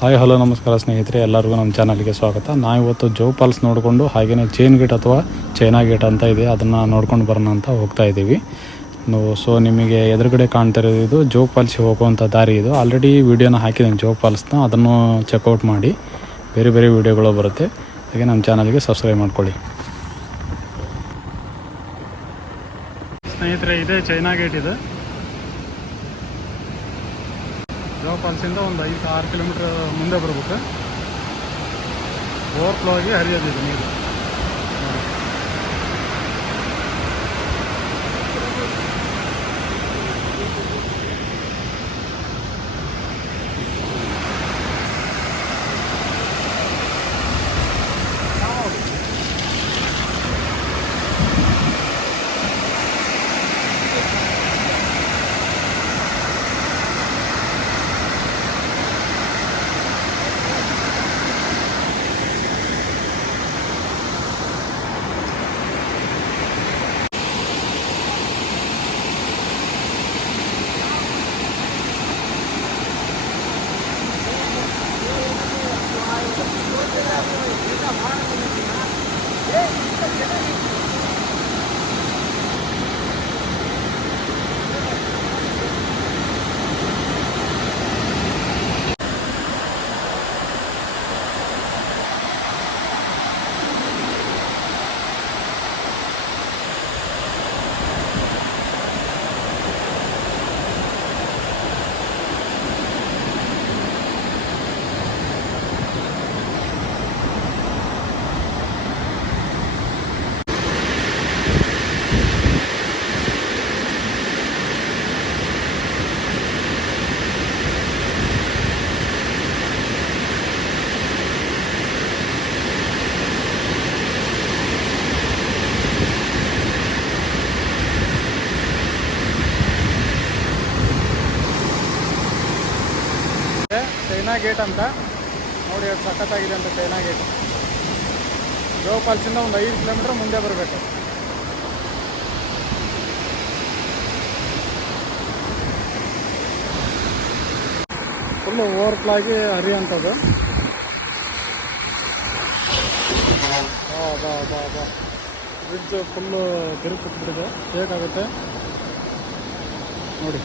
Hi hello ನಮಸ್ಕಾರ ಸ್ನೇಹಿತರೆ, ಎಲ್ಲರಿಗೂ ನಮ್ಮ ಚಾನಲ್ಗೆ ಸ್ವಾಗತ. ಇವತ್ತು ಜೋಗ್ ಫಾಲ್ಸ್ ನೋಡಿಕೊಂಡು ಹಾಗೆಯೇ ಚೈನ್ ಗೇಟ್ ಅಥವಾ ಚೈನಾ ಗೇಟ್ ಅಂತ ಇದೆ, ಅದನ್ನು ನೋಡ್ಕೊಂಡು ಬರೋಣ ಅಂತ ಹೋಗ್ತಾ ಇದ್ದೀವಿ. ಸೊ ನಿಮಗೆ ಎದುರುಗಡೆ ಕಾಣ್ತಾ ಇರೋದು ಇದು ಜೋಗ್ ಫಾಲ್ಸ್ಗೆ ಹೋಗುವಂಥ ದಾರಿ. ಇದು ಆಲ್ರೆಡಿ ವೀಡಿಯೋನ ಹಾಕಿದ್ದೀನಿ ಜೋಗ್ ಫಾಲ್ಸ್ನ, ಅದನ್ನು ಚೆಕ್ಔಟ್ ಮಾಡಿ. ಬೇರೆ ಬೇರೆ ವೀಡಿಯೋಗಳು ಬರುತ್ತೆ, ಹಾಗೆ ನಮ್ಮ ಚಾನಲ್ಗೆ ಸಬ್ಸ್ಕ್ರೈಬ್ ಮಾಡ್ಕೊಳ್ಳಿ. ಸ್ನೇಹಿತರೆ, ಇದೇ ಚೈನಾ ಗೇಟ್. ಇದು ಜೋಗ್ ಫಾಲ್ಸಿಂದ ಒಂದು 5-6 ಕಿಲೋಮೀಟ್ರ್ ಮುಂದೆ ಬರ್ಬೇಕು. ಓವರ್ಫ್ಲೋ ಆಗಿ ಹರಿಯೋದಿದೆ ನೀರು. ಚೈನಾ ಗೇಟ್ ಅಂತ ನೋಡಿ, ಅದು ಸಖತ್ತಾಗಿದೆ ಅಂತ ಚೈನಾ ಗೇಟ್. ಜೋಗ್ ಫಾಲ್ಸಿಂದ ಒಂದು 5 ಕಿಲೋಮೀಟ್ರ್ ಮುಂದೆ ಬರಬೇಕು. ಫುಲ್ಲು ಓವರ್ಫ್ಲೋ ಆಗಿ ಹರಿಯುವಂಥದ್ದು. ಬಾ ಬ್ರಿಡ್ಜ್ ಫುಲ್ಲು ತಿರುಗಿ ಕೊಟ್ಬಿಟ್ಟಿದೆ, ಬೇಕಾಗುತ್ತೆ ನೋಡಿ.